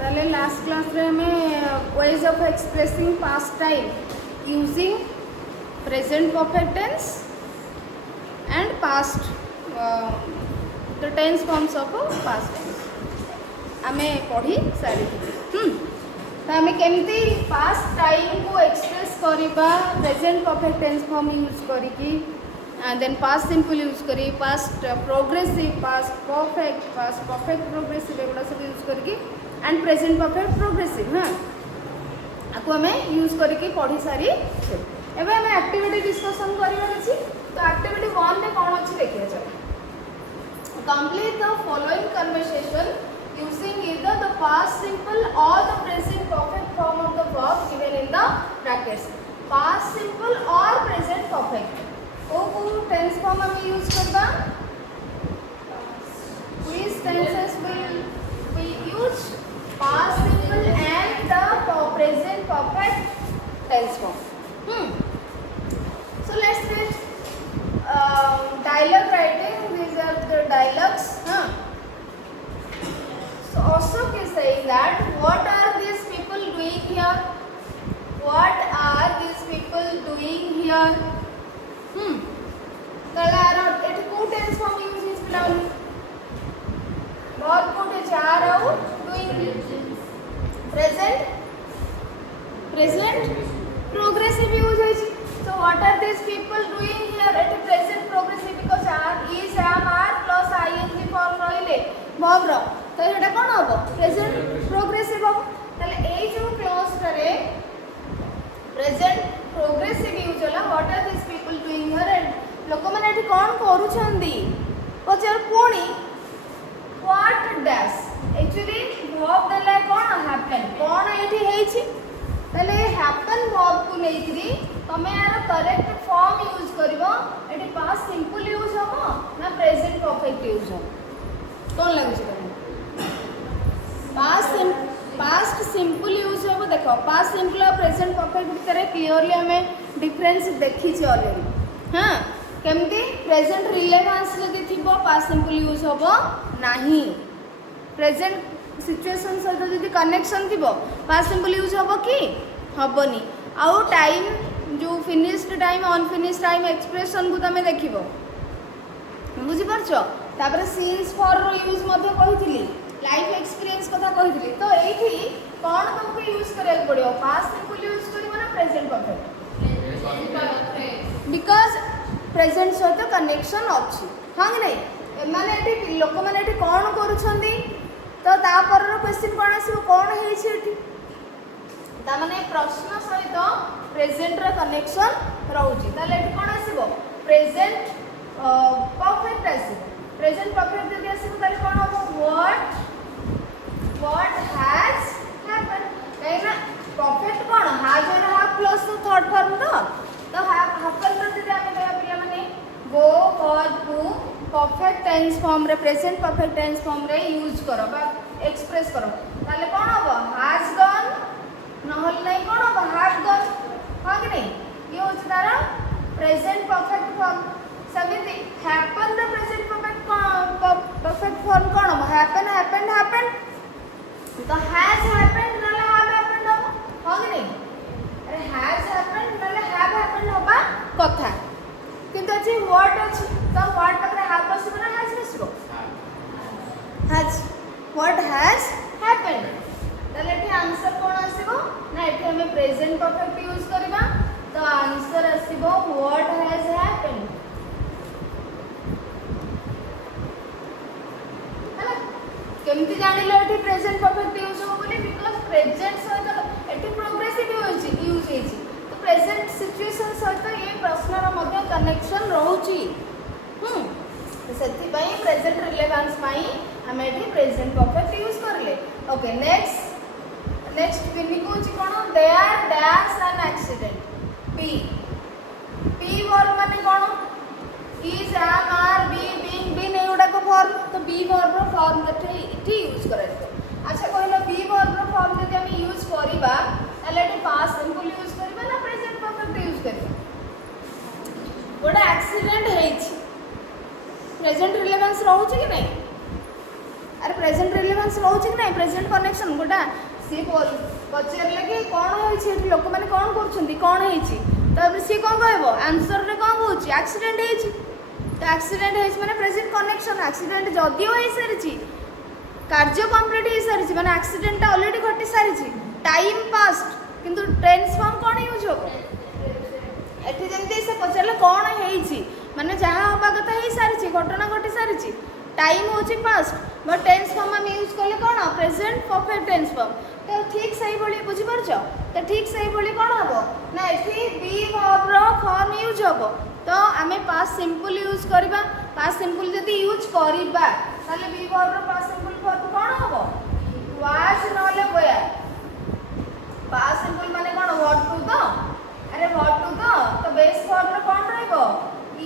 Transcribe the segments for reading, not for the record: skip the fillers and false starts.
ताले last class रे हमें ways of expressing past time using present perfect tense and past the tense forms of past tense आमे पढ़ी सारी तो आमे केमती पास्ट टाइम को एक्सप्रेस करबा present perfect tense form use करिकी देन पास्ट सिंपल यूज करी past progressive past perfect progressive एगुड़ा सब यूज करके एंड प्रेजेंट परफेक्ट प्रोग्रेसिव हाँ आपको आम यूज करके पढ़ी सारी एवं आम एक्टिविटी डिस्कसन करार अच्छी तो एक्टिविटी 1 में कौन अच्छी देखिए चलो complete the following conversation using either the past simple or the present perfect form of the verb given in the brackets past simple or present perfect को टेंस फॉर्म हमें यूज करबा which tenses will we use past simple and the present perfect tense form so let's read dialogue writing these are the dialogues so Ashok is saying that what are these people doing here what are these people doing here कलारा एट को tense form use इज प्लान बहुत कोटे चार आउ doing present progressive use है so what are this people doing here at present progressive because are is am are plus ING form रहिले वर्ब रो तो एटा कोन होबो प्रेजेंट प्रोग्रेसिव हो तले ए जो क्लॉज रे प्रेजेंट प्रोग्रेसिव यूज होला what are this people doing here and लोक मैंने ये कौन करुछंदी पचार पुणी व्हाट डैश एक्चुअली वर्ब देला कौन हैपन कौन एठी हेछि तले हैपन वर्ब को लेकरी तमे यार करेक्ट फॉर्म यूज करबो एठी पास्ट सिंपल यूज होबो ना प्रेजेंट परफेक्ट यूज होबो कोन लागै छै पास्ट सिंपल यूज होबो देखो पास्ट सिंपल और प्रेजेंट परफेक्ट भीतर क्लियरली हमें डिफरेंस देखि छी ऑलरेडी हां केमती प्रेजेंट रिलेवेंस जदि थिबो पास्ट सिंपल यूज होबो नाही प्रेजेंट सिचुएशन सहित जदि कनेक्शन थिबो पास्ट सिंपल यूज होबो कि होबोनी आउ टाइम जो finished time unfinished time expression को तमे देखिबो बुझि परछो तापर सीन्स फॉर रो यूज मध्ये कहितली लाइफ एक्सपीरियंस कथा कहितली तो एठी कोन तुमको यूज करेल पड़ियो पास्ट सिंपल यूज करिवो ना प्रेजेंट परफेक्ट बिकॉज़ प्रेजेंट सहित कनेक्शन अच्छी हाँ कि नहीं माने एठी लोक माने एठी कोन करूछंदी तो तापर क्वेश्चन कोन आसीबो कोन हेछि एठी ता माने प्रश्न सहित प्रेजेंट रा कनेक्शन रहउची ताले एठी कोन आसीबो प्रेजेंट परफेक्ट आसीबो प्रेजेंट परफेक्ट जदि आसीबो ताले कोन होबो व्हाट हैज हैपेंड काइना परफेक्ट कोन हैज और have plus the third form तो हैपन जदि आमे कहया पिला माने गो verb to perfect tense form रे प्रेजेंट परफेक्ट टेंस फॉर्म रे यूज करो बा एक्सप्रेस करो ताले कोन होबो हैज गॉन नहल नै कोन होबो हैव गॉन हां कि नहीं ये होछ तारा प्रेजेंट परफेक्ट फॉर्म समिति happen the present perfect form कोन होबो हैपन हैपेंड हैपेंड तो हैज हैपेंड नले हैव हैपेंड होबो हां कि नहीं अरे हैज हैपेंड नले हैव हैपेंड होबा कथा किंतु अछि व्हाट अछि तो व्हाट पकरे हैव आसीबो ना हैज आसीबो हैज व्हाट हैज हैपेंड तले एठी आंसर कोन आसीबो ना एठी हमें प्रेजेंट परफेक्ट यूज करबा तो आंसर आसीबो व्हाट हैज हैपेंड हला केमति जानिलो एठी प्रेजेंट परफेक्ट यूज हो बोली बिकॉज़ प्रेजेंट सहित एठी प्रोग्रेसिव यूज हेछि तो प्रेजेंट सिचुएशन सहित ये प्रश्न रो मध्य कनेक्शन रहउची तो सेति पई प्रेजेंट रिलेवेंस पई हम एठी प्रेजेंट परफेक्ट यूज करले ओके नेक्स्ट विनी को छि कोन they are dash an accident पी वर्ब माने कोन is am are be being been एउडा को फॉर्म तो बी वर्ब रो फॉर्म एठी यूज कराइतो अच्छा कहलो बी वर्ब रो फॉर्म जदि हम यूज करिबा ताले एठी पास्ट सिंपल यूज करिबा ना प्रेजेंट परफेक्ट यूज करिबा गोटे एक्सीडेंट हेछि प्रेजेंट रिलेवेंस रहउछि कि नहीं अरे प्रेजेंट रिलेवेंस रोचे कि नहीं प्रेजेंट कनेक्शन गोटा सी पचारे कि कौन होती लोक मैंने कौन कर सी कौन कह आंसर रे कौन कौन एक्सीडेंट होती तो एक्सीडेंट माने प्रेजेंट कनेक्शन एक्सीडेंट जदिव हो सारी कार्य कंप्लीट हो सारी माने एक्सीडेंट ऑलरेडी घटी सारी टाइम पास्ट किंतु टेंस फॉर्म कौन यूज हो एठी जमती से पचारे कौन है माने जहाँ हवा कथा हो सारी घटना घटी सारी टाइम होची पास्ट बट टेंस फॉर्म हम यूज कले कौन प्रेजेंट परफेक्ट टेंस फॉर्म तो ठीक सही बोली बुझी पारछ तो ठीक सही बोली कौन हबो ना एठी बी वर्ब रो फॉर्म यूज हबो तो आमे पास्ट सिंपल यूज करबा पास्ट सिंपल जदी यूज करबा ताले बी वर्ब रो पास्ट सिंपल फॉर्म कौन हबो वाज नले वेयर पास्ट सिंपल माने कौन व्हाट टू द अरे व्हाट टू द तो बेस फॉर्म रो कौन रहबो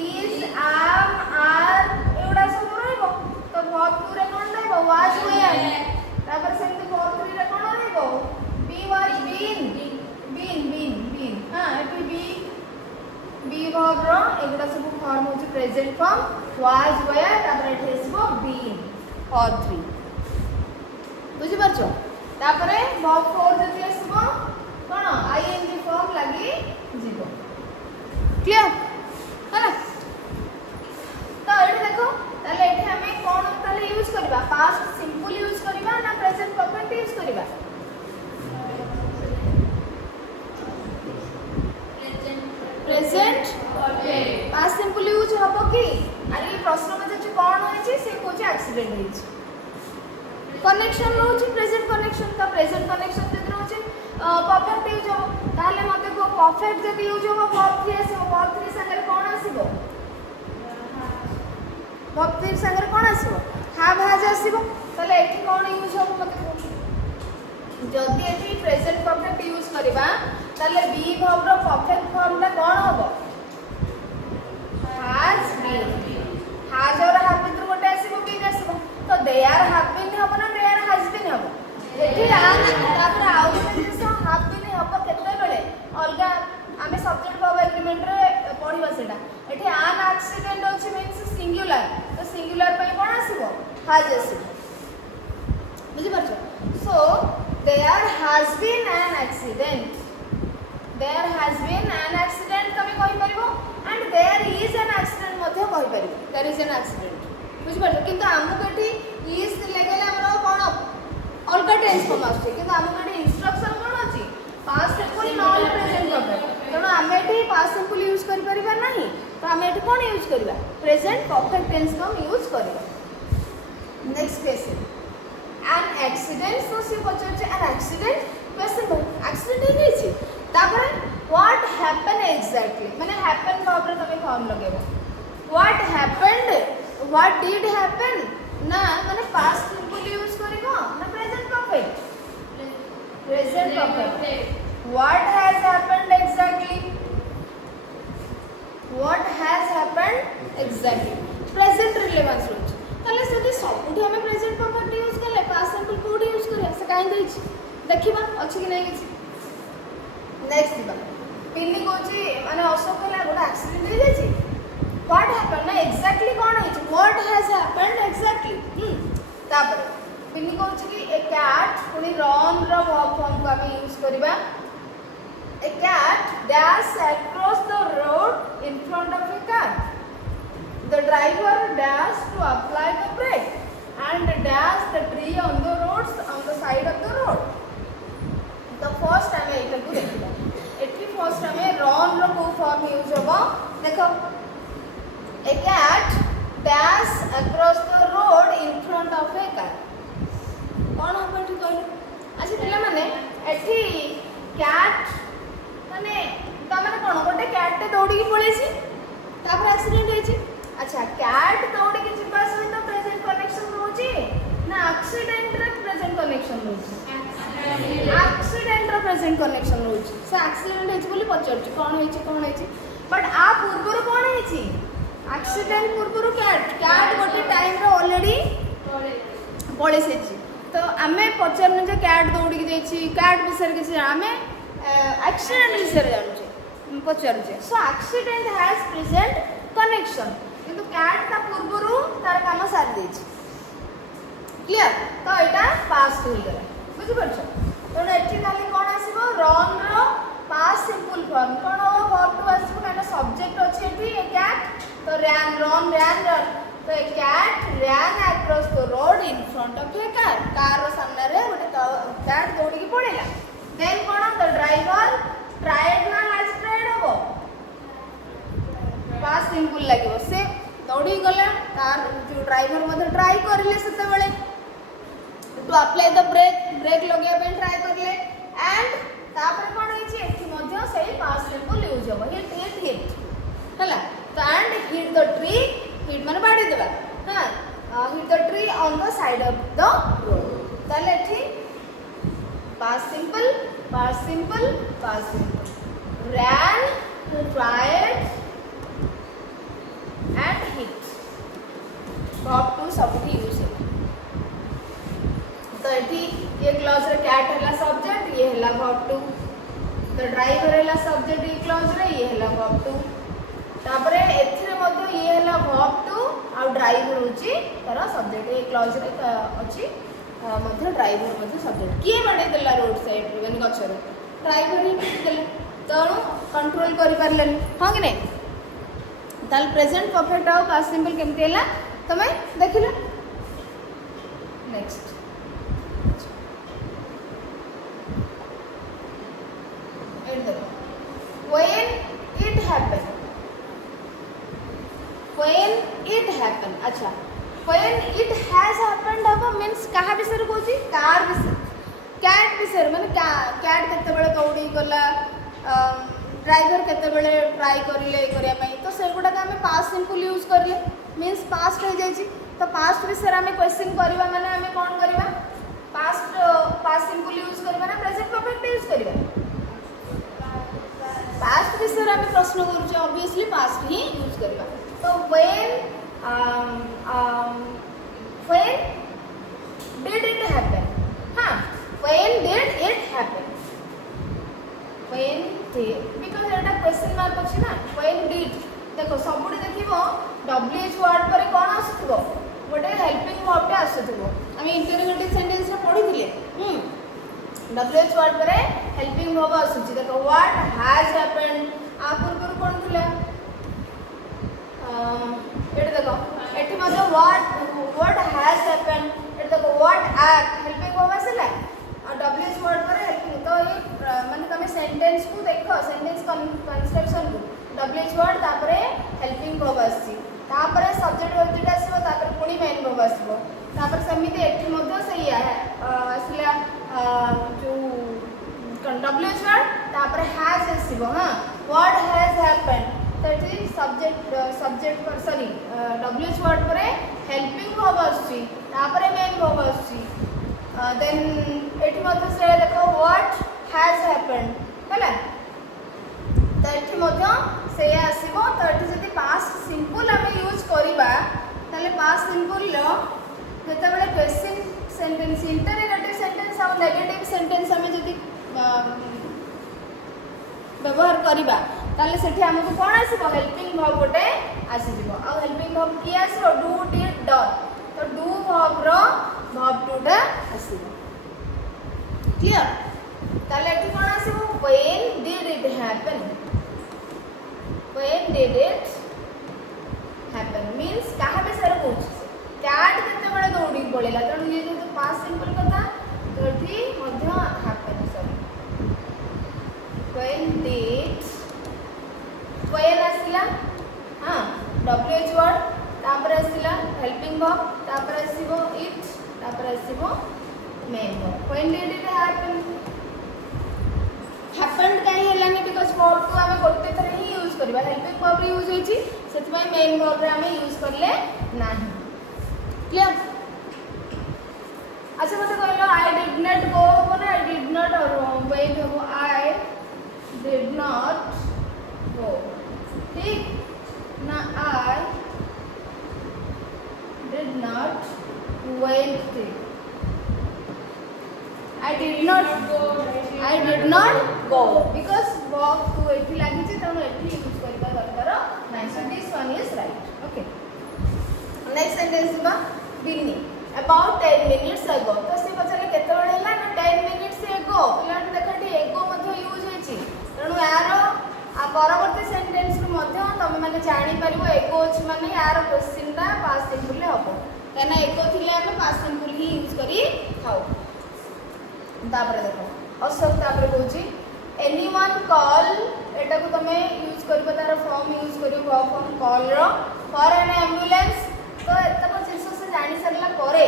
इज एम आर एउडा सब रहबो तो व्हाट टू रे कौन रहबो वाज वेयर तापर सेमती व्हाट थ्री रे कौन रहबो बी वाज बीन हां एटी बी वर्ब रो एगुडा सब फॉर्म होची प्रेजेंट फॉर्म वाज वेयर तापर एठी आसीबो बीन और थ्री बुझी परछो तापरे वर्ब फोर जति आसीबो कोन आईएनजी फॉर्म लागि जीवो क्लियर हैला तो एठी देखो ताले एठी हमें कोन ताले यूज करबा पास्ट सिंपल यूज करबा ना प्रेजेंट परफेक्ट यूज करबा present perfect past simple use हबो कि अरे प्रश्न में जे कोन होई छी से कोची एक्सीडेंट होई छी कनेक्शन होची प्रेजेंट कनेक्शन का प्रेजेंट कनेक्शन जदी होची परफेक्ट यूज हो ताले मते को परफेक्ट जदी यूज हो वर्ब थ्री आसीबो वर्ब थ्री संगे कोन आसीबो वर्ब थ्री संगे कोन आसीबो हैव हैज आसीबो ताले एठी कोन यूज हो मते जदी एठी प्रेजेंट परफेक्ट यूज करबा ताले be verb row perfect form ला कोन होबो हैज बीन हैज और हैव बीन गोटे आसीबो बीन आसीबो तो देयर हैव बीन हबो ना देयर हैज बीन हबो एठी तापर आउ जिंस हैव बीन हबो केते बेले अलगा आमे सब्जेक्ट वर्ब एग्रीमेंट रे पढिबा सेटा एठी आन एक्सीडेंट होची मींस सिंगुलर तो सिंगुलर पई कोन आसीबो हैज आसीबो बुझि परछो so there has been an accident there has been an accident तमे कहि परिबो and there is an accident मध्ये कहि परिबो देयर इज एन एक्सीडेंट बुझि परछो किंतु हमको एठी इज लेगेला हमरो कोन अलगा टेंस फॉर्म आछे किंतु हमको एठी इंस्ट्रक्शन कोन अछि past simple non present perfect तेणु आमे एठी पास्ट सिंपल यूज करि परिबा नाही तो आमे एठी कोन यूज करबा present perfect tense form use करबा next question an accident so see पचारचे एन एक्सीडेंट क्वेश्चन एक्सीडेंट हे छि तापर व्हाट हैपन एग्जैक्टली माने हैपन वर्ब रे तमे फॉर्म लगेबो what happened what did happen ना माने पास्ट सिंपल यूज करिबो ना present perfect what has happened exactly what has happened exactly present relevance रोच ताले सदी सबुठी हमें प्रेजेंट परफेक्ट यूज करले पास्ट सिंपल कोड यूज करे से काहे दै छी देखिबा अछि कि नै किछि नेक्स्ट दिबा पिन्नी कोची माने अशोक कहला गोटा एक्सीडेंट हो जाई छी व्हाट हैपेंड ना एग्जैक्टली कोन है छी व्हाट हैज हैपेंड एग्जैक्टली तापर पिन्नी कोची कि ए कैट पुनी रन रो वर्ब फॉर्म को हम यूज करबा a cat dash across the road in front of a car the driver dashed to apply the brake and dashed the tree on the roads on the side of the road the first time एटा को देखिबा एठी first time run रो को form use होबो देखो a cat dash across the road in front of a car कोन हम एठी कहले अच्छा पिला माने एठी कैट माने ता माने कोन गोटे कैट ते दौड़ी के पळेसी तापर एक्सीडेंट हेछि अच्छा कैट दौड़ी के जिबा सहित प्रेजेंट कनेक्शन होछि ना एक्सीडेंट रे प्रेजेंट कनेक्शन होछि एक्सीडेंट रो प्रेजेंट कनेक्शन होछि से एक्सीडेंट हेछि बोली पचरछि कोन हेछि बट आ पूर्वरो कोन हेछि एक्सीडेंट पूर्वरो कैट गोटे टाइम रो ऑलरेडी पळे सेछि तो आमे पचरन जे कैट दौड़ी के जाइछि कैट विषय के आमे एक्सीडेंट विषय जानछि पचरछि सो एक्सीडेंट हैज प्रेजेंट कनेक्शन किंतु कैट का पूर्वरु तार काम सारी देछि क्लियर तो यहाँ पास्ट हो गला बुझिपार तेणु एठी खाली कौन आसीबो रन रो पास्ट सिंपल फॉर्म कौन हो वर्ब टू आसीबो काना सब्जेक्ट अछि एठी ए कैट तो रैन रन तो a cat ran across the road in front of a car रो सामने रे गोटे कैट दौड़ी की पड़ेला देन कौन द ड्राइवर ट्राइड ना हैज ट्राइड हो पास्ट सिंपल लागिवो से दौड़ी गला कार जो ड्राइवर मधे ट्राई करले सेते बेले टू अप्लाई द ब्रेक लगे पे ट्राई करले एंड तापर कोन होइछि एथि मध्य सेही पास्ट सिंपल यूज हो हिट हला तो and hit the tree hit माने बाडी देबा हां hit the tree on the side of the road ताले एथि past simple ran tried and hit verb to सबठी यूज है तो एठी ये क्लॉज रे कैट हला सब्जेक्ट ये हला वर्ब टू तो ड्राइवर हला सब्जेक्ट ये क्लॉज रे ये हला वर्ब टू तापरे एथिरे मध्ये ये हला वर्ब टू आ ड्राइवर होची तार सब्जेक्ट ये क्लॉज रे अछि मध्ये ड्राइवर मध्ये सब्जेक्ट किए बडे देला रोड साइड रे गन गछरे ड्राइवर ही देले तणु कंट्रोल करि परलेन हां कि नै ताल प्रेजेंट परफेक्ट आ पास्ट सिंपल केमते हला तमे देखिला नेक्स्ट when it happened अच्छा when it has happened अब मींस कहा विषय कहूची कार विषय कैट विषय माने कैट केते बेले दौड़ी गला ड्राइवर केते बेले ट्राई करिले करिया पई तो सेगुडा का हमें पास्ट सिंपल यूज करले मींस पास्ट हो जाई तो पास्ट विषय हमें क्वेश्चन करबा माने हमें कोन करबा पास्ट सिंपल यूज करबा ना प्रेजेंट परफेक्ट यूज करबा पास्ट विषय हमें प्रश्न करूचे ऑब्वियसली पास्ट ही यूज करबा तो when did it happen हाँ when did it happen when did because Etah question mark अछि ना when did देखो सबुडी देखिबो wh वर्ड पर कोन आसुथबो गोटे हेल्पिंग वर्ब टे आसुथबो हम इंटरोगेटिव सेंटेंस रे पढिथिले wh वर्ड पर हेल्पिंग वर्ब आसुची देखो what has happened आ पूर्व कोन थिला एटा देखो एठी मध्ये what has happened एटा देखो what act हेल्पिंग वर्ब आसला wh वर्ड पर हेल्पिंग तो ये माने तमे सेंटेंस को देखो सेंटेंस कंस्ट्रक्शन को wh वर्ड तापरे हेल्पिंग वर्ब आसी तापरे सब्जेक्ट ऑब्जेक्ट आसीबो तापरे पुनी मेन वर्ब आसीबो तापर समिति एठी मध्ये सही आसला जो wh वर्ड तापरे has आसीबो हां what has happened that is subject पर सॉरी wh वर्ड पर हेल्पिंग वर्ब आसी तापरे मेन वर्ब आसी देन एठी मध्ये से देखो what has happened हैला तो एठी मध्ये से आसीबो तो एठी जदी पास्ट सिंपल हम यूज करिबा ताले पास्ट सिंपल लो जेते बेले क्वेश्चन सेंटेंस इंटरोगेटिव सेंटेंस और नेगेटिव सेंटेंस हम जदी व्यवहार करिबा ताले सेठी हमको कोन आसीबो हेल्पिंग वर्ब गोटे आसीबो आ हेल्पिंग वर्ब की आसीबो डू डिड डन तो डू वर्ब रो वर्ब टू टा आसीबो क्लियर ताले एठी कोन आसीबो when did it happen means कहा विषय कहूछ कैट केते बेले दौड़ी पळेला तणु ये जो पास्ट सिंपल कथा तो एठी मध्य happen sorry when did when आसिला हां wh वर्ड तापर आसिला हेल्पिंग वर्ब तापर आसीबो it तापर आसीबो main verb when did it happened काई हेलानी बिकॉज़ वर्ब को हमें गोटे थरे ही यूज करबा हेल्पिंग वर्ब यूज होईची सेतमै मेन वर्ब रे हमें यूज करले नाही क्लियर अच्छा मते कहलो आई डिड नॉट गो हो ना आई डिड नॉट और वेट हो आई डिड नॉट गो ठीक ना I did not went I did not go because verb to एठी लागि छै तनो एठी यूज करबा दरकार नाही so this one is right okay next sentence बा बिन्नी about 10 minutes ago तो से पछले केते बेले हला ना 10 minutes ago पिला देखा एगो मध्ये यूज होइछि तेणु यार आ परवर्ती सेंटेंस रो मध्ये तमे माने जानि परिबो एगो अछि माने यार क्वेश्चन ता पास्ट सिंपल ले हबो काना एगो थिले हम पास्ट सिंपल ही यूज करी खाओ तापर देखो अशोक तापर कहूची एनीवन कॉल एटा को तमे यूज करबो तार फॉर्म यूज करियो वर्ब फॉर्म कॉल रो फॉर एन एम्बुलेंस तो एतक जिंस से जानि सरला करे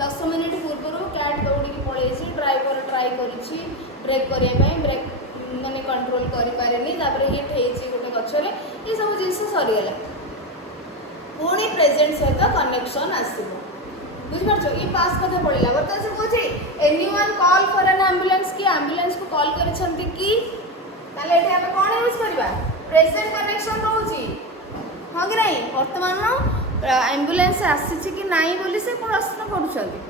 10 मिनिट पूर्व कैट दौड़ी की पळेछि ड्राइवर ट्राई करिछि ब्रेक करिया में ब्रेक माने कंट्रोल करि पारेनी तापर हिट हेछि गोटे गछरे ई सब जिंस सरी गेला पुणी प्रेजेंट सहित कनेक्शन आसीबो बुझ पारछो ई पास कथा पड़िला बता से कहछि anyone call for an ambulance की एम्बुलेंस को कॉल करिसंती की ताले एठी हम कोन यूज करबा प्रेजेंट कनेक्शन रहउछि हां कि नहीं वर्तमान एम्बुलेंस आसीछि कि नाही बोली से प्रश्न पडुछंती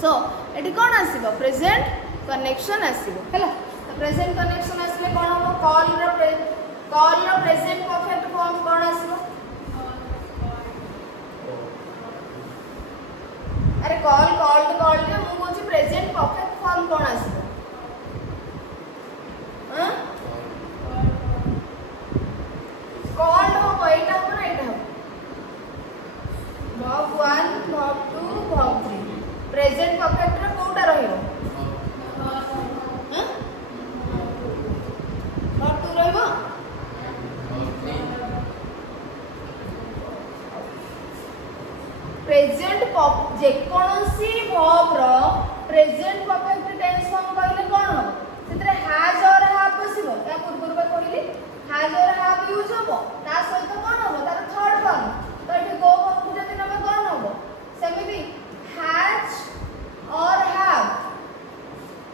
सो एठी कोन आसीबो प्रेजेंट कनेक्शन आसीबो हैला प्रेजेंट कनेक्शन आसले कोन हो कॉल रो प्रेजेंट परफेक्ट फॉर्म कोन आसीबो अरे कॉल्ड रे मु कहूची प्रेजेंट परफेक्ट फॉर्म कोन आसीबो हां कॉल्ड हो एटा हो ना एटा हो verb 1 verb 2 verb 3 present perfect रे कोटा रहिबो हां verb 2 रहिबो प्रेजेंट जे कोनोसी वर्ब रो प्रेजेंट परफेक्ट टेंस फॉर्म कहले कोन हो सेतरे हैज और हैव बसिबो या पूर्व में कहली हैज और हैव यूज होबो ता सहित कोन होबो तार थर्ड फॉर्म तो एठी गो वर्ब जति नमे कोन होबो सेमिति हैज और हैव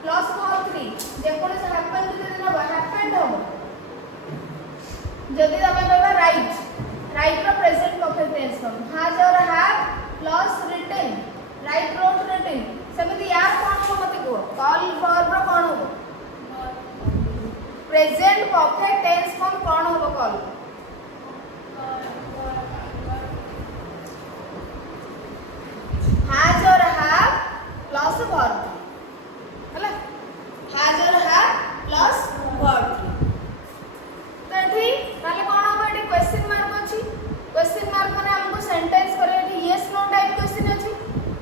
प्लस वर्ब 3 जे कोनोसी हैपन जति नमे हैपेंड होबो जति तमे कहबा राइट रो present perfect tense form has और have plus written write wrote written सेमिति यार कोन हो मते को कॉल वर्ब रो कोन हो प्रेजेंट परफेक्ट टेंस फॉर्म कोन हो कॉल हैज और हैव प्लस वर्ब हला हैज और हैव प्लस वर्ब तो एठी ताले कोन हो एठी क्वेश्चन मार्क अछि क्वेश्चन मार्क माने हमको सेंटेंस करे एठी यस नो टाइप क्वेश्चन अछि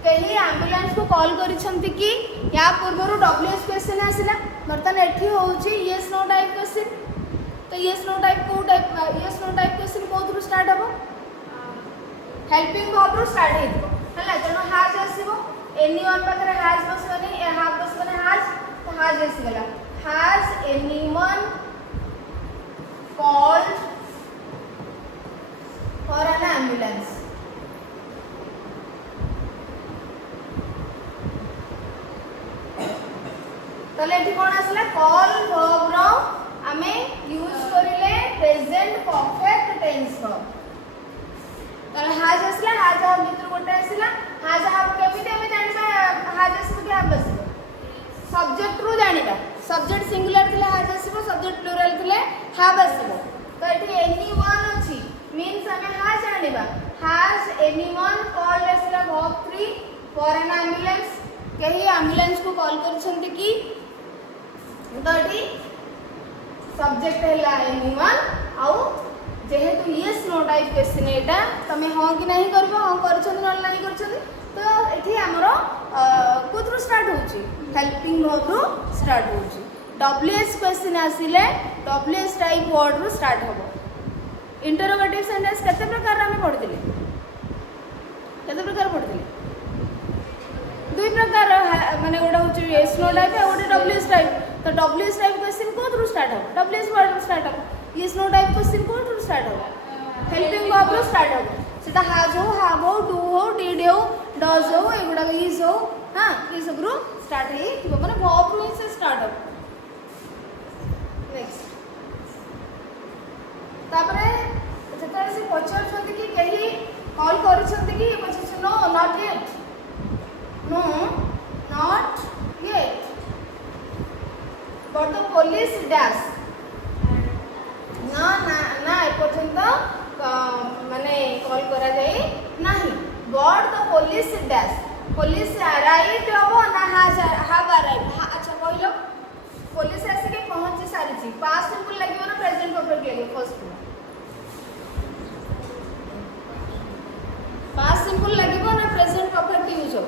कहीं एम्बुलेंस को कॉल करिसंती कि या पूर्वरु डब्ल्यूएस क्वेश्चन आसिला बर्तन एठी होउची यस नो टाइप क्वेश्चन तो यस नो टाइप को type yes no type question कोथरु स्टार्ट हबो हेल्पिंग वर्ब रो स्टार्ट हेतबो हला जनो हैज आसीबो एनीवन पाखरे हैज बसबनी ए हैव बसबनी हैज तो हैज आसीगला has anyone called for an ambulance तले एठी कोन आसला कॉल वर्ब रो हमें यूज करिले प्रेजेंट परफेक्ट टेंस वर्ब तले हैज आसला हैज हैव मित्र गोटे आसला हैज हैव केमिते हमें जानिबा हैज आसबो कि हैव आसबो सब्जेक्ट रो जानिबा सब्जेक्ट सिंगुलर थिले हैज आसबो सब्जेक्ट प्लुरल थिले हैव आसबो तो एठी एनीवन अछि मींस हमें हैज जानिबा हैज एनीवन कॉल्ड आसला वर्ब 3 फॉर एन एम्बुलेंस कहीं एम्बुलेंस को कॉल करछंती कि तो एठी सब्जेक्ट हैला एनीवन आउ जेहेतु यस नो टाइप क्वेश्चन एटा तमे हां कि नहीं करबो हां करछन न नहीं करछन तो एठी हमरो कोथरु स्टार्ट होची हेल्पिंग वर्ब रो स्टार्ट होची डब्ल्यूएस क्वेश्चन आसिले डब्ल्यूएस टाइप वर्ड रो स्टार्ट होबो इंटरोगेटिव सेंटेंस केते प्रकार रे हम पढितले केते प्रकार पढितले दुई प्रकार माने गोटा होची यस नो टाइप और गोटा डब्ल्यूएस टाइप तो डब्ल्यूएस टाइप क्वेश्चन कोथरु स्टार्ट हो डब्ल्यूएस वर्ड स्टार्ट हो यस नो टाइप क्वेश्चन कोथरु स्टार्ट हो हेल्पिंग वर्ब रो स्टार्ट हो सेटा हैज हो हैव हो डू हो डिड हो डज हो एगुडा इज हो हां ये सब रो स्टार्ट हे कि माने वर्ब रो से स्टार्ट हो नेक्स्ट तापरे जतरे से पछर छथि कि कही कॉल करि छथि कि पछर no not yet no not yet but the police dash ना ना ना ए पर्यंत माने कॉल करा जाई नाही God the police dash police arrived हबो ना हैव अराइव्ड अच्छा कहलो पुलिस आसिक पहुंची सारी पास्ट सिंपल लगे ना प्रेजेंट परफेक्ट लगे फर्स्ट पास्ट सिंपल लगे ना प्रेजेंट परफेक्ट यूज हो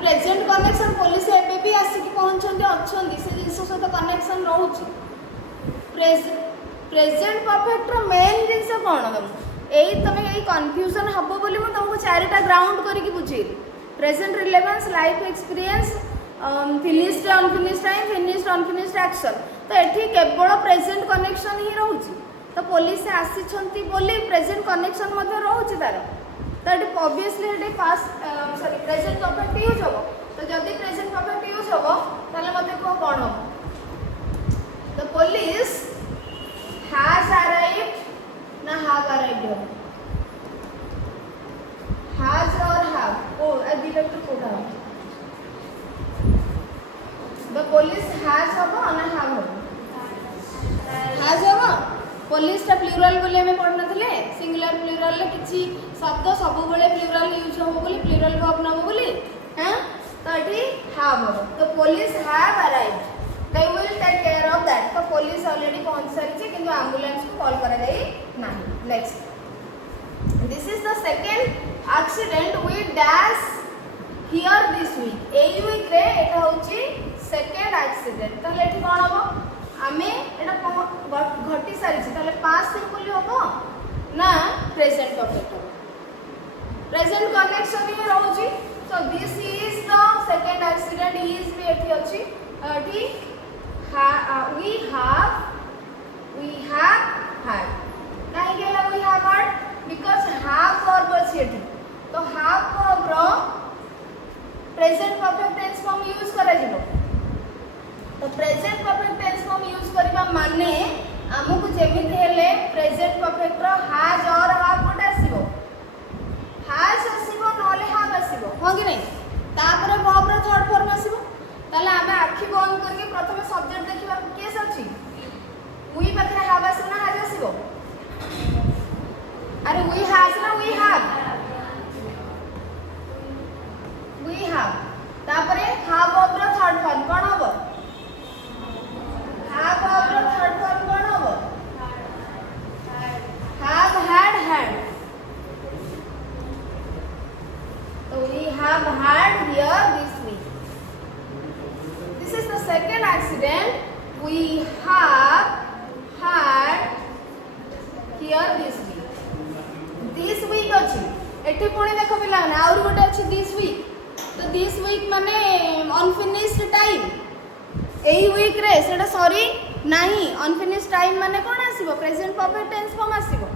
प्रेजेंट कनेक्शन पुलिस एबे भी आसिक पहुंचंदी अछंदी से जिंस सहित कनेक्शन रहउची प्रेजेंट परफेक्ट रो मेन जिंस कोन दम एई तमे एई कंफ्यूजन हबो बोली म तुमको चारिटा ग्राउंड करिकि बुझेली present relevance life experience finished unfinished time finished unfinished action तो एठी केवल प्रेजेंट कनेक्शन ही रहउची तो पुलिस आसी बोली प्रेजेंट कनेक्शन मध्य रहउची तार तो ये ऑब्वियसली ये past sorry present perfect use हो तो जब प्रेजेंट परफेक्ट यूज हो ताले मते को कोन हो द पुलिस हैज अराइव्ड ना हैव अराइव्ड हो हैज और हैव ओ अभी तक तो कोटा द पुलिस हैज हो ना हैव हो हैज हो पुलिस टा प्लूरल बोले में पढ़ना थले सिंगुलर प्लूरल ले किछि शब्द सब बेले प्लूरल यूज हो बोली प्लूरल वर्ब नबो बोली हैं तो एठी हैव हो तो police have arrived they will take care of that तो पुलिस ऑलरेडी पहुंच सारी छे किंतु एम्बुलेंस को कॉल करा जाई नाही next this is the second accident we dash here this week एई वीक रे एटा होची सेकंड एक्सीडेंट ताले एठी कोन हो आमे एटा घटी सारी ताले पास्ट सिंपल होबो ना प्रेजेंट परफेक्ट होबो प्रेजेंट कनेक्शन ही रहउची so this is the second accident is भी एठी अछि एठी वी हैव had काहे गेला we have had because have verb अछि एठी तो हैव वर्ब रो present perfect tense form use करा जिवो तो present perfect tense form use करबा माने हमकु जेमिति हेले प्रेजेंट परफेक्ट रो हैज और हैव कोट आसीबो हैज आसीबो नले हैव आसीबो हो कि नहीं तापर वर्ब रो थर्ड फॉर्म आसीबो ताले हमें आखि बंद करके प्रथम सब्जेक्ट देखिबा केस अछि वी पथरे हैव आसीबो ना हैज आसीबो अरे वी हैज ना वी हैव तापर हैव वर्ब रो थर्ड फॉर्म कोन होबो have of the third form कौन होगा have had so we have had here this week this is the second accident we have had here this week अछि एठी पुणी देखो पिला माने और गोटे अछि this week तो this week माने unfinished time एई वीक रे सेटा सॉरी नाही अनफिनिश्ड टाइम माने कोन आसीबो प्रेजेंट परफेक्ट टेंस फॉर्म आसीबो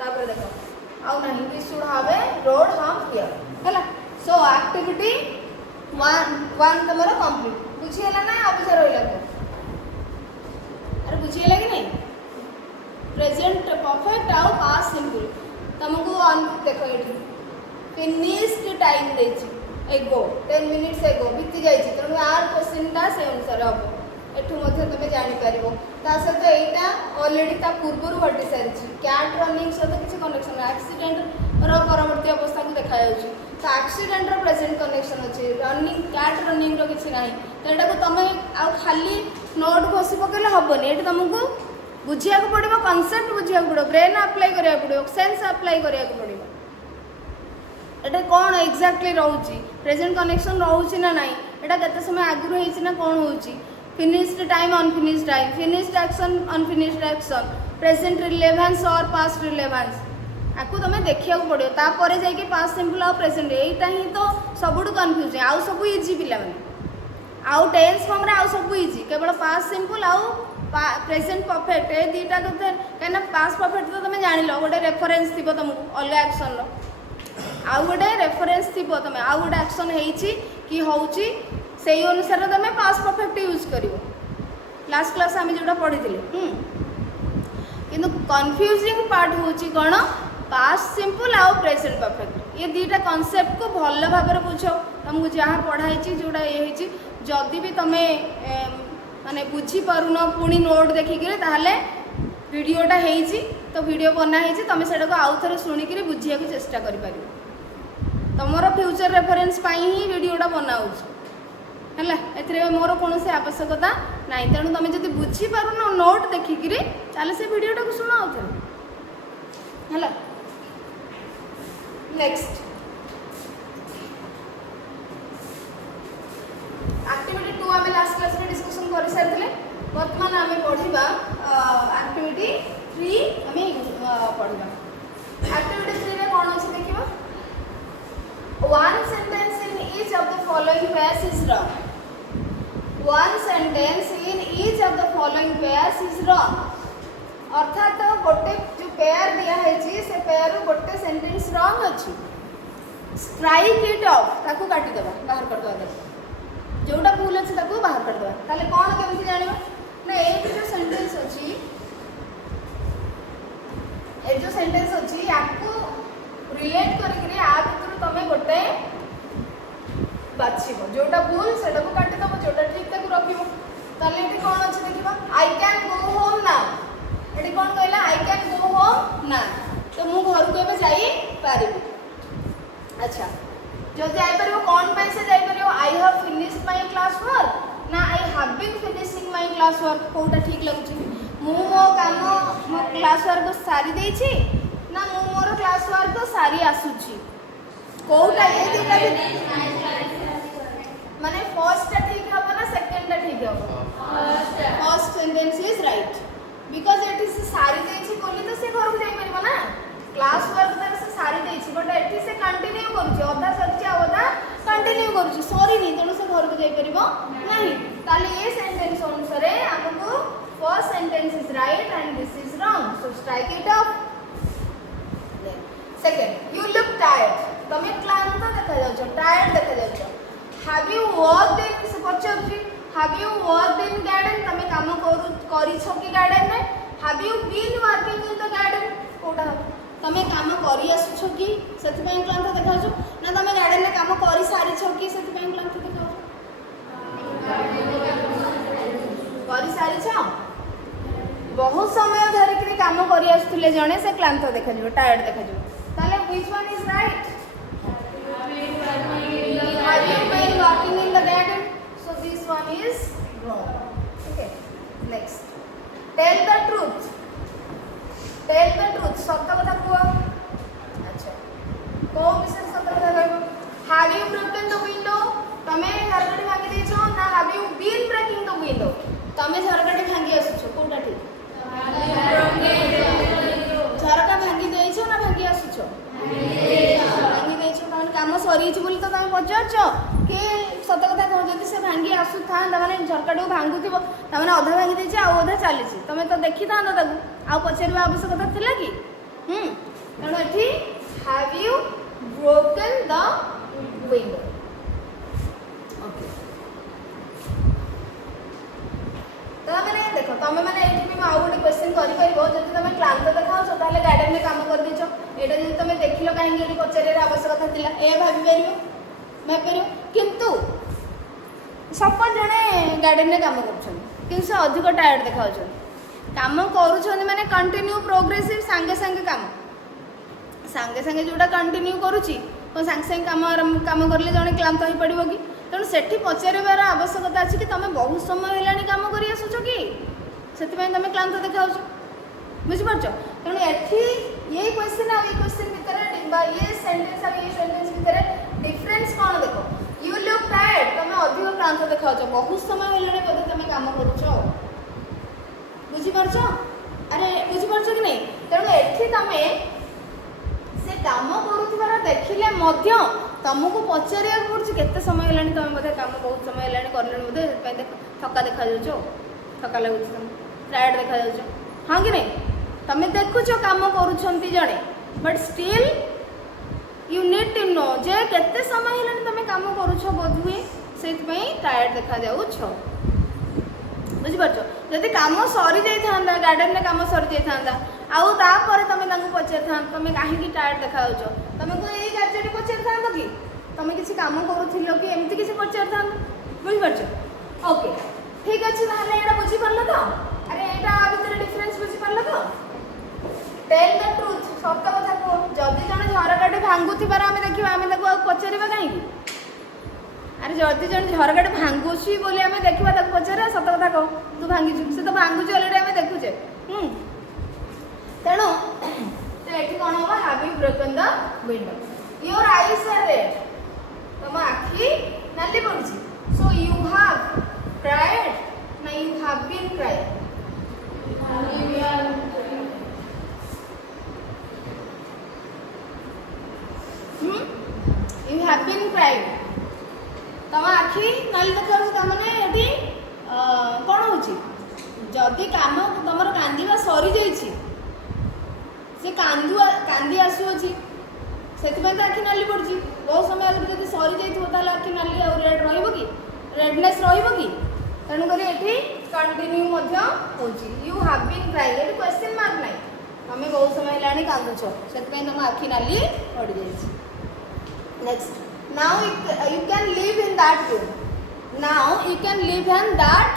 तापर देखो आउ नाही we should have a road हम हियर हला सो एक्टिविटी 1 तमरो कंप्लीट बुझियला ना अब जे रोइला अरे बुझियला कि नहीं प्रेजेंट परफेक्ट आउ पास्ट सिंपल तुमको देखो एठी फिनिश्ड टाइम देछि एगो 10 मिनिट्स एगो बीती जाइए तेणु आर क्वेश्चन से अनुसार हम एठू तुम जापर ता सहित यहाँ अलरेडी ता पूर्व घटी सारी कैट रनिंग सहित किसी कनेक्शन एक्सीडेंट परवर्ती अवस्था को देखा तो एक्सीडेंट प्रेजेंट कनेक्शन अच्छे रनिंग कैट रनिंग किसी ना तो यहाँ तुम आ खाली नोट घोषी पकड़े हेनी ये तुमको बुझा पड़ो कनसेप्ट बुझा पड़ो ब्रेन अप्लाई करा पड़ो सेन्स अप्लाई करा पड़ो एटा कौन एक्जाक्टली रोची प्रेजेंट कनेक्शन रोची ना नाई एटा केते समय आगुरु हेछि ना कौन होची finished time unfinished time finished action unfinished action present relevance और पास्ट रिलेवेंस आकु तमे देखिया को पड़ियो ता परे जाई के पास्ट सिंपल और प्रेजेंट एटा ही तो सबुड कंफ्यूज आउ सब इजी पिला माने आउ टेंस फॉर्म रे आउ सब इजी केवल पास्ट सिंपल आउ प्रेजेंट परफेक्ट ए दीटा कते कहना पास्ट परफेक्ट तो तमे जानिलो गोटे रेफरेंस थिबो तुमको अलग एक्शन रो आउ गोटे रेफरेंस थी तुम आउ गोटे एक्शन कि होची से अनुसार तुम पास्ट परफेक्ट यूज कर लास्ट क्लास आम जो पढ़ी किंतु कन्फ्यूजिंग पार्ट होची कौन पास्ट सिंपल आउ प्रेजेंट परफेक्ट ये दीटा कॉन्सेप्ट को भल भाव बुझ तुमको जहाँ पढ़ाई जोड़ा ये जदि भी तुम माने बुझी पारुन पुणी नोट देखिक भिडियोटा होईची तो वीडियो बना होईची तुम से आउ थे शुणिक बुझिया चेष्टा कर तुमर फ्यूचर रेफरेन्स ही वीडियोटा बनाऊँ है मोर कौन आवश्यकता ना तेणु तुम जब बुझीपार नोट देखिकी ताले से वीडियोटा को शुण आउ थे है नेक्स्ट एक्टिविटी 2 आम लास्ट क्लास में डिस्कशन कर सारी बर्तमान आम पढ़ा एक्टिविटी 3 आम पढ़ा एक्टिविटी 3 रे कौन अच्छे देखा one sentence in each of the following pairs is wrong. One sentence in each of the following pairs is wrong. अर्थात गोटे जो पेयर दिया है से पेयर गोटे सेंटेंस रॉन्ग अच्छी स्ट्राइक इट ऑफ ताकू काटी देबा बाहर कर देबा जोटा भूल अच्छे ताकू बाहर कर देबा ताले कौन केमती जानिबा ना ए जो सेंटेंस अच्छी ए जो सेंटेंस अच्छी याकू रिलेट करके आ भितर तुम गोटे बाछिब जोटा भूल से काटी दब जोटा ठीक ताकू रखिब ताले ये कौन अच्छे देखा I can go home now ये कौन कहला आई कैन गो होम ना तो मु घर को एबे जाई पारिबी अच्छा जो जाई परिबो कौन पे से जाई परिबो I have finished my class work ना I have been finishing my class work कोटा ठीक लगुची मु मो काम मो क्लास वर्क सारी देछि ना मु मोर क्लास वर्क सारी आसुची कोटा ये दिटा माने फर्स्ट टा ठीक हबो ना सेकंड टा ठीक हबो first sentence is right because it is सारी देछि बोली तो से घर को जाई परबो ना क्लास वर्क तर से सारी देछि बट एठी से कंटिन्यू करूची अधा सरची अधा कंटिन्यू करूची सॉरी नहीं तेणु से घर को जाई परबो नहीं ताले ये सेंटेंस अनुसार हमको first sentence is right and this is wrong so strike it off second you look tired तमे क्लांत देखा जाउछो टायर्ड देखा जाउछो हैव यू वर्कड इन से पचरजी have you worked in garden तमे काम करिछो कि गार्डन में have you been working in the garden कोटा तमे काम करि आछो कि सेति पय क्लांत देखा जाउछो ना तमे गार्डन में काम करि सारिछो कि सेति पय क्लांत देखा जाउछो करि सारिछो बहुत समय धरिक काम करि आछुले जणे से क्लांत देखा जाउ टायर्ड देखा जाउ ताले which one is right have you been walking in the garden so this one is wrong okay next tell the truth सत्य कथा को अच्छा को विषय सत्य कथा कहबो have you broken the window तमे झरकाटी भांगी देछो ना have you been breaking the window तमे झरकाटी भांगी आसुछो कोटा ठीक झरका भांगी देछो ना भांगी आसुछो भांगी देछो कारण काम सरी छि बोली तो तमे पचारछो कि सत कथा कह जदी से भांगी आसु था माने झरकाटी भांगुथिबो त माने आधा भांगी देछि आ आधा चली छि तमे तो देखि था ना ताकू आ पचारबा आवश्यकता थिला कि कारण एठी have you broken the window okay तो मैंने देखो तुम मैंने ये आउ गोटे क्वेश्चन कर तुम क्लांत देखाओ ताहले गार्डन में काम कर देछ एटा जब तुम देखिल कहीं पचार आवश्यकता थिला ए भाई पार किंतु सपोज जड़े गार्डन में काम कर अधिक टायर्ड देखा काम कर माने कंटिन्यू प्रोग्रेसिव सांगे सांगे काम सांगे सांगे जोटा कंटिन्यू करुच्ची सांगे सांगे काम करले जड़े क्लांत हो पड़ो कि तेणु से पचार आवश्यकता अच्छी कि तुम बहुत समय है काम कर आसुच कि से तुम क्लांत देखा बुझीपार तेणु ये क्वेश्चन आ क्वेश्चन भितर ये सेंटेंस आ ये सेंटेंस भितर डिफरेंस कौन देख यू लुक टायर्ड तुम अधिक क्लांत देखा बहुत समय है बोधे तुम काम कर बुझीपार अरे बुझीपार कि नहीं तेणु एठी तुम से काम करुवार देखिले तुमको पचारिया पड़े समय है तुम बोधे काम बहुत समय है कर बोधे थका देखा थका लगुच टायर्ड देखा हाँ कि नहीं तुम देखुच काम करुँच जड़े but still you need to know जे केते समय है तुम काम करुछ बोधुए से टायर्ड देखा जाऊछ बुझीपार जदि काम सरी जाता गार्डन में काम सरी जाता आउ तुम पचार था तुम कहीं टायर्ड देखा तुमको यही कार्य पचार था कि तुम किसी काम करूँ कि एमती किसी पचार था बुझीपार ओके ठीक अच्छे ना यहाँ बुझीपार तो अरे एटा आ भितर डिफरेंस बुझी पारल तो टेल द ट्रुथ सत्य कथा को जदि जने झरकाटे भांगुथिबार आमे देखिबा आमे ताको पचारिबा काहे अरे जदि जने झरकाटे भांगुछि बोली आमे देखिबा ताको पचारे सत्य कथा को तू भांगिछु से तो भांगुछि ऑलरेडी आमे देखुछे तेणु तो एठी कोन होबा have you broken the window your eyes are red तम आखि नाली पड़छि सो यू हैव क्राइड ना you have been cried you have been cried तम आखि नाली देखा त माने एठी कोन होछि जदि काम तमर कांदीबा सरी जाइछि से कांदी आसुअछि से आखि नाली पड़ी बहुत समय आगे जब सरी जाइए आखि नाली आ रेड रही रेडनेस रही तेणुक ये कंटिन्यू हो यू हैव बीन क्राइंग ये क्वेश्चन मार्क ना तुम बहुत समय है कांदुच से तुम आखि नाली पड़ जाए next now you can live in that room now you can live in that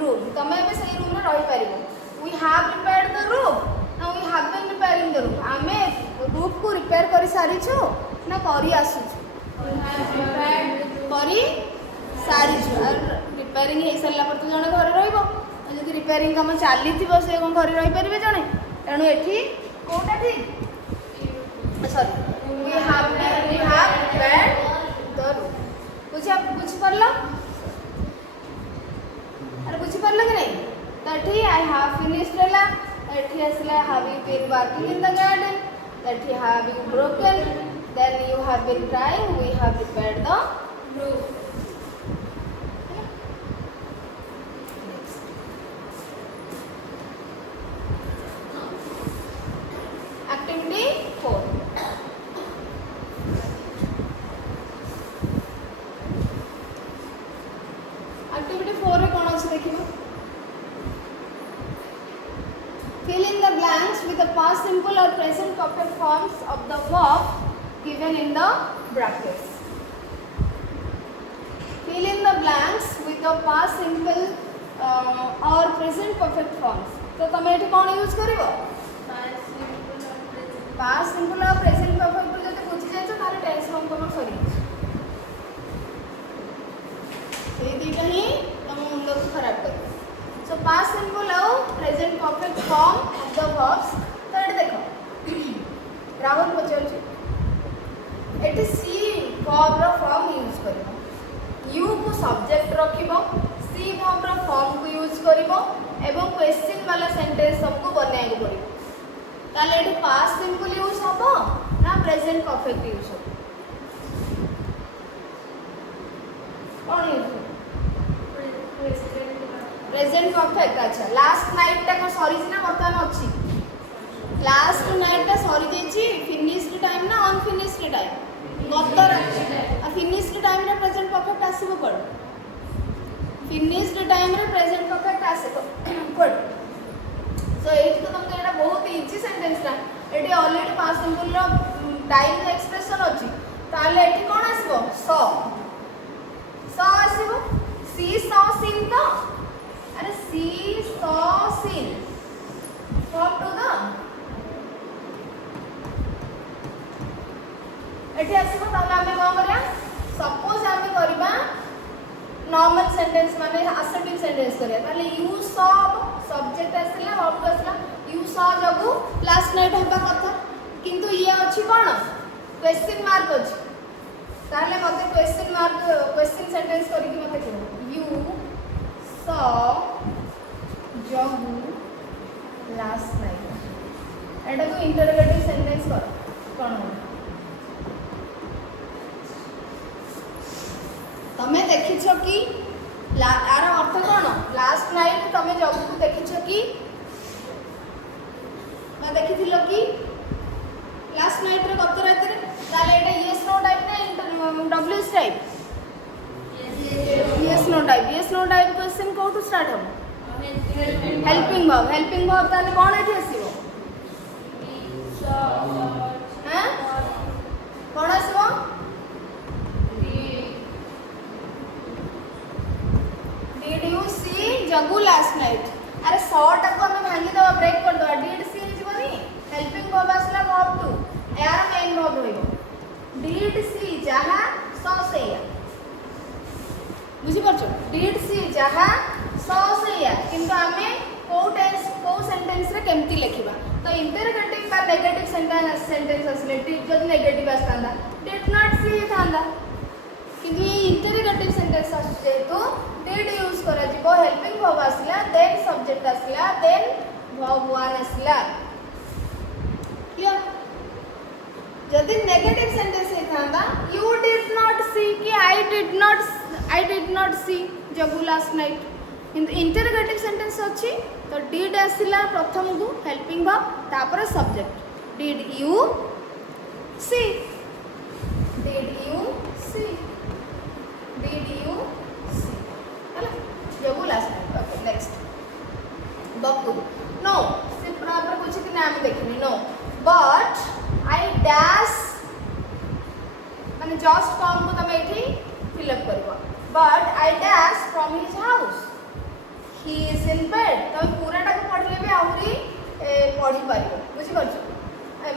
room तुम ए से रूम में रही पार we have repaired the room now we have been repairing the room आमे रूफ को रिपेयर कर सारी छु ना करी आसु करी सारी छु रिपेयरिंग हे सरला पर तो जने घर रहइबो जदि रिपेयरिंग काम चली थिबो से कोन घर रही परिबे जने तेणु एठी कोटा ठीक sorry we have repaired the room कुछ परला अरे कुछ परला कि नहीं तो एठी आई हैव फिनिश्ड ला एठी असला have you been working in the garden that you have you broken then you have been crying we have repaired the roof activity 4 activity 4 रे कोन अछि देखिबो fill in the blanks with the past simple or present perfect forms of the verb given in the brackets. Fill in the blanks with the past simple or present perfect forms. तो तुम ये कौन use करिवो past simple और present perfect तो जते पूछी जाय तो तारे टेंस हम कोन सरी से दीटा ही तुम मुंड को खराब कर so past simple और present perfect form of the verbs तो ये देखो राहुल पचार एटी सी verb रो form यूज करिवो you को subject रखिबो सी verb रो form को यूज करिवो एवं क्वेश्चन वाला सेंटेंस सबको बनाए को पड़िबो ताले एटी past simple यूज होबो ना present perfect यूज होबो कौन यूज प्रेजेंट परफेक्ट अच्छा लास्ट नाइट टा को सॉरी ना वर्तमान अछि लास्ट नाइट टा सॉरी देछि फिनिश्ड टाइम ना अनफिनिश्ड टाइम गत राति आ फिनिश्ड टाइम रे प्रेजेंट परफेक्ट आसीबो पड़ फिनिश्ड टाइम रे प्रेजेंट परफेक्ट आसीबो पड़ सो एट तो तुमके एटा बहुत इजी सेंटेंस ना एटी ऑलरेडी पास्ट सिंपल रो टाइम एक्सप्रेशन अछि ताले एटी कोन आसीबो स आसीबो सी सॉ सीन तो अरे see saw seen verb two the एठी आसीबो ताले आमे कोन करिया सपोज आमे करबा नॉर्मल सेंटेंस माने असर्टिव सेंटेंस करिया ताले यू सॉ सब्जेक्ट आसीला वर्ब आसीला you saw Jagu last night हबा कथा किंतु ये अछि कोन क्वेश्चन मार्क अछि ताले मते क्वेश्चन सेंटेंस करिकि मते कहू you saw Jagu last night एटा को इंटरोगेटिव सेंटेंस कर कोन हो तमे देखिछो कि आर अर्थ कोन लास्ट नाइट तमे जगु को देखिछो कि मैं देखिथिलो कि लास्ट नाइट रे गत रात रे ताले एटा यस नो टाइप ना WS type yes no type question को टू स्टार्ट हो हेल्पिंग वर्ब ताले कोन एठी आसीबो हैं कोन आसीबो did you see Jagu last night अरे short did see jaha saw seya बुझी परछो did see jaha saw seya किंतु आमे को टेंस को सेंटेंस रे केमती लिखिबा तो इंटरोगेटिव बा नेगेटिव सेंटेंस असले did जब नेगेटिव आस्तांदा did not see थांदा किंतु ये इंटरोगेटिव सेंटेंस आसे तो did यूज करा जिवो हेल्पिंग वर्ब आसला देन सब्जेक्ट आसला देन वर्ब वन आसला क्लियर जदि नेगेटिव सेंटेंस हे थांदा you did not see कि I did not see जगू लास्ट नाइट किंतु इंटरोगेटिव सेंटेंस अछि तो did आसिला प्रथम को हेल्पिंग वर्ब तापर सब्जेक्ट did you see हला जगू लास्ट नाइट ओके नेक्स्ट बक्कू नो से प्रॉपर कुछ कि नाम देखिनी नो बट आई डैश माने जस्ट फॉर्म को तमे एठी फिल अप करबो but I dash from his house he is in bed तमे पूराटा को पढले भी आउरी पढी पारिबो बुझी परछो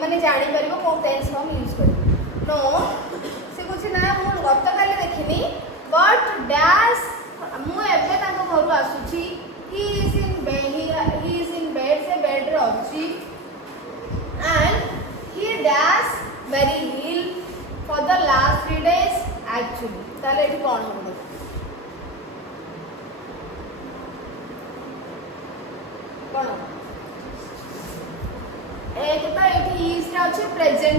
माने जानि पारिबो को टेंस फॉर्म यूज करबो नो से कुछ ना मु गत काले देखिनी बट डैश मु एबे ताको घर आसुची ही इज इन बेड से बेड रे अछि and he dash very ill for the last 3 days actually ताले एठी कोन होबो कोन एक तो एठी इज रे अछि प्रेजेंट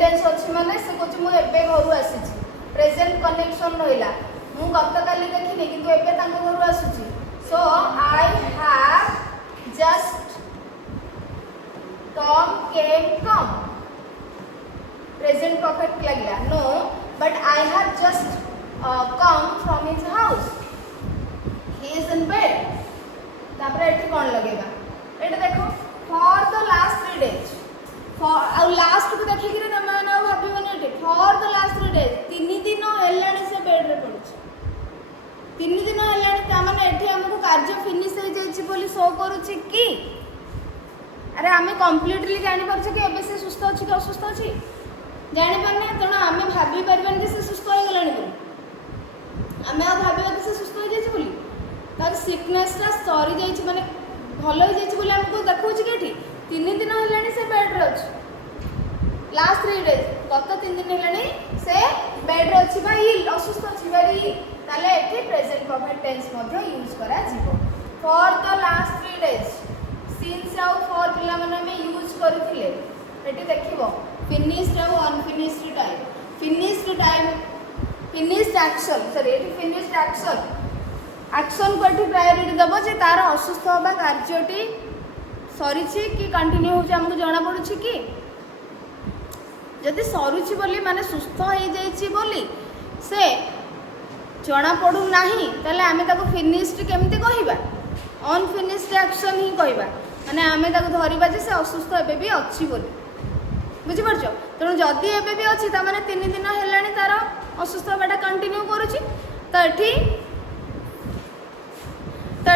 टेंस अछि माने से कुछ मु एबे घर आसीची प्रेजेंट कनेक्शन रहिला मु गत काली देखिनी किंतु एबे तांको घर आसुची so I have just come present perfect लगला no but I have just come from his house he is in bed तापर एठी कोन लगेगा एटा देखो for the last 3 days for और लास्ट को देखि कि न माने भाबी बने एठी for the last 3 days 3 दिन हेलाणी से बेड रे पड़छ 3 दिन हेलाणी ता माने एठी हमको कार्य फिनिश हो जाईची बोली शो करूची की अरे आमे कंप्लीटली जानि परछ कि एबे से सुस्त अछि कि असुस्त अछि जानि परने तण आमे भाबी परबन कि से सुस्त हो गेलानी बोली आमे आ भाबी कि से सुस्त हो जाईछ बोली तार सिकनेस रा सरी जाईछ माने भलो हो जाईछ बोली हमको देखौछ कि एठी 3 दिन हेलानी से बेड रे अछि लास्ट 3 डेज गत 3 दिन हेलानी से बेड रे अछि भाई असुस्त अछि वेरी ताले एठी प्रेजेंट परफेक्ट टेंस मध्ये यूज करा जीवो for the last 3 days since आउ फॉर पिला माने में यूज करथिले एटी देखिबो फिनिश्ड और unfinished time finished action sorry eighty finished action को एटी प्रायोरिटी दबो जे तार असुस्थ होबा कार्यटी सरीछि कि कंटिन्यू हो हमको जाना पड़ुछि कि जदि सरुछि बोली माने सुस्थ हो जाईछि बोली से जाना पड़ू नाही तले आमे ताको फिनिश्ड केमति कहिबा अनफिनिश्ड एक्शन ही कहिबा माने आमे ताको धरिबा जे से असुस्थ एबे भी अछि बोली बुझि परछो तेणु जदि एबे भी अछि त माने 3 दिन हेलानी तार असुस्थ होबाटा कंटिन्यू करूछि त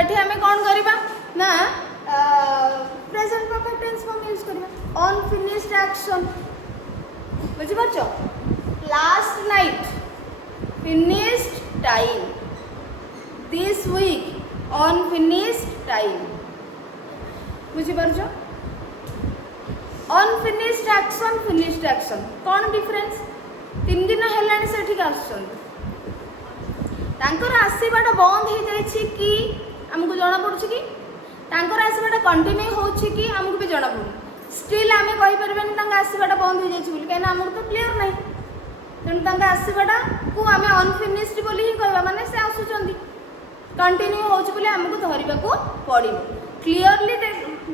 एठी आमे कोन करिबा ना present perfect tense form use करिबा अनफिनिश्ड एक्शन बुझि परछो last night finished time this week unfinished time बुझी परछो अनफिनिश्ड एक्शन फिनिश्ड एक्शन कौन डिफरेंस 3 दिन हेलानी से ठीक आछन तांकर आसीबाटा बंद हो जाईछि कि हमको जाना पड़ुछि कि तांकर आसीबाटा कंटिन्यू होछि कि हमको भी जाना पड़ु स्टिल आमे कहि परबेन तांका आसीबाटा बंद हो जाईछि बोली केना हमको तो क्लियर नै तेणु तांका आसीबाटा को आमे अनफिनिश्ड बोली ही कहबा माने से आसुचंदी कंटिन्यू होछि बोली हमको धरिबा को पड़िबो क्लियरली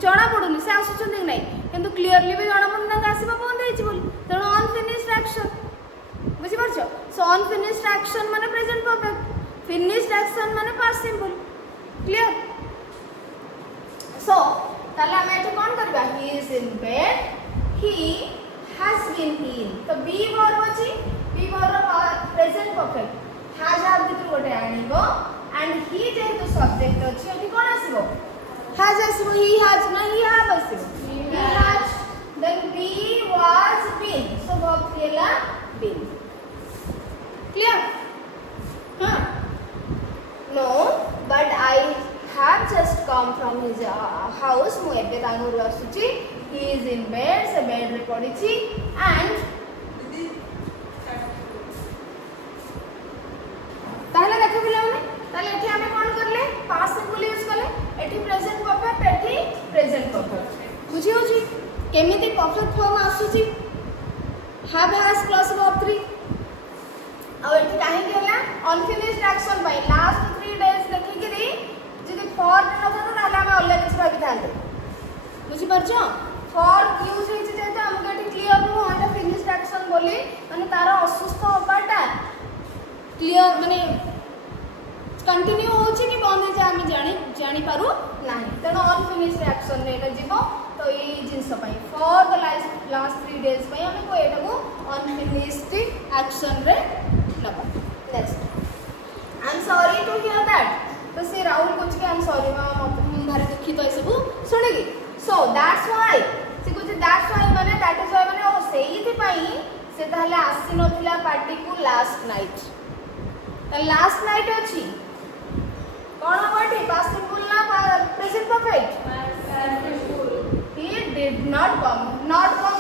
जाना पड़ुनी से आसुचंदी नै किंतु क्लियरली भी जाना पड़ुनी तांका आसीबा बंद होईछि बोली तेणु अनफिनिश्ड एक्शन बुझी परछो सो अनफिनिश्ड एक्शन माने प्रेजेंट परफेक्ट फिनिश्ड एक्शन माने पास्ट सिंपल क्लियर सो ताले हम एठी कोन करबा he is in bed he has been in तो बी वर्ब अछि be verb present perfect has आप भितर गोटे आनिबो एंड ही जेहेतु सब्जेक्ट अछि एठी कोन आसीबो हैज आसीबो ही हैज ना ही हैव आसीबो he has then be was been so verb थिला एग्जांपल आसुची ही इज इन बेड से बेड रे पड़ीची एंड ताहले देखो पिला माने ताहले एठी हमें कोन करले पास्ट सिंपल यूज करले एठी प्रेजेंट परफेक्ट एठी प्रेजेंट परफेक्ट बुझी होची केमिति परफेक्ट फॉर्म आसुची हैव हैज प्लस वर्ब 3 अब एठी काहे केला unfinished action by last 3 days देखि कि जदि फॉर न था ताले हम अलग किछ भाबी थांते बुझी परछो फॉर यूज हेछि जे त हमके एठी क्लियर हो एटा फिनिश्ड एक्शन बोली माने तार असुस्थ होबाटा क्लियर माने कंटिन्यू होछि कि बंद हो जाय हम जानि पारु नाही तेनो अनफिनिश्ड एक्शन नेला जीवो तो ये जिंस पई फॉर द लास्ट 3 डेज पई हम को एटा को अनफिनिश्ड एक्शन रे लगा next I am sorry to hear that तो से राहुल कुछ के आई एम सॉरी मैं भारी दुखित है सब सुनेगी सो दैट्स व्हाई से कुछ दैट्स व्हाई माने दैट इज व्हाई माने ओ सेही पई से ताले आसी नथिला पार्टी को लास्ट नाइट त लास्ट नाइट अछि कोन वर्ड पास्ट सिंपल ना present perfect he did not come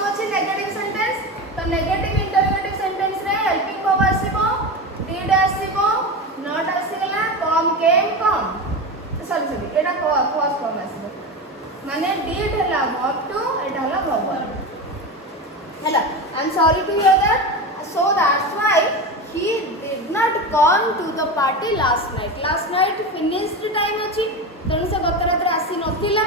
अछि नेगेटिव सेंटेंस तो नेगेटिव इंटरोगेटिव सेंटेंस रे हेल्पिंग वर्ब आसीबो did आसीबो not आसीगला come came come सॉरी एटा फर्स्ट फॉर्म आसीबो माने did हला verb to एटा हला verb हला आई am sorry to hear that so that's why he did not come to the party last night finished time अछि तण से गत रात रे आसी नथिला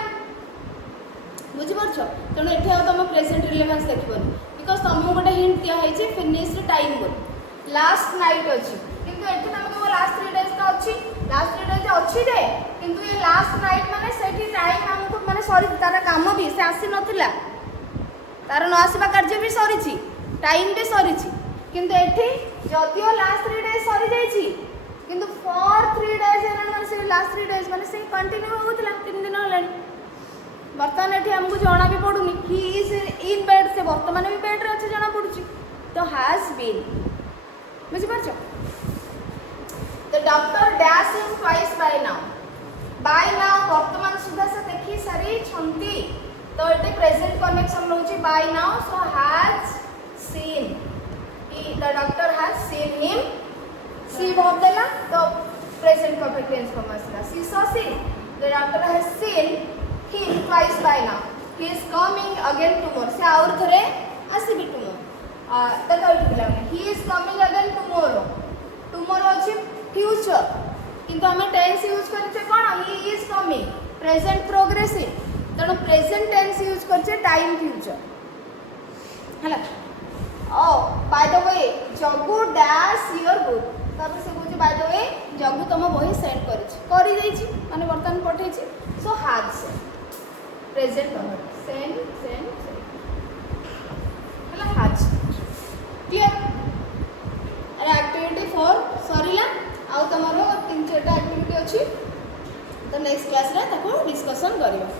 बुझि परछो तण एठी आ तुम प्रेजेंट रिलेवेंस देखबन बिकॉज़ तुमको गोटे हिंट दिया है जे फिनिश्ड टाइम बोल लास्ट नाइट अछि किंतु एठी तुमको लास्ट 3 डेज का अछि लास्ट 3 डेज अछि जे किंतु ये लास्ट नाइट माने सेठी टाइम हमको माने सॉरी तार काम भी से आसी नथिला तार न आसीबा कार्य भी सरी छी टाइम भी सरी छी किंतु एठी जदियो लास्ट 3 डेज सरी जाई छी किंतु फॉर 3 डेज एना माने से लास्ट 3 डेज माने से कंटिन्यू होतला 3 दिन होलन वर्तमान एठी हमको जाना भी पडुनी ही इज इन बेड से वर्तमान भी बेड रे अछि जाना पडुची तो हैज बीन बुझि परछो the doctor dash him twice by now वर्तमान सुधा से देखि सारी छंती तो एटे प्रेजेंट कनेक्शन रहउची by now so has seen the doctor has seen him see verb देला तो present perfect tense फॉर्म आसला she saw seen the doctor has seen him twice by now he is coming again tomorrow से और थरे आसीबी tomorrow देखा पिला he is coming again tomorrow अछि future किंतु हमें टेंस यूज करछे कोन he is coming present progressive तनो प्रेजेंट टेंस यूज करछे टाइम फ्यूचर हला Oh, by the way, जगु dash your book. तब से कुछ by the way, जगु तम बही सेंड करी जाइछि माने वर्तमान पठेछि सो has present perfect send हला has क्लियर अरे एक्टिविटी 4 सरीला आ तमरो 3-4टा एक्टिविटी अछि तो नेक्स्ट क्लास रे ताको डिस्कशन करियो।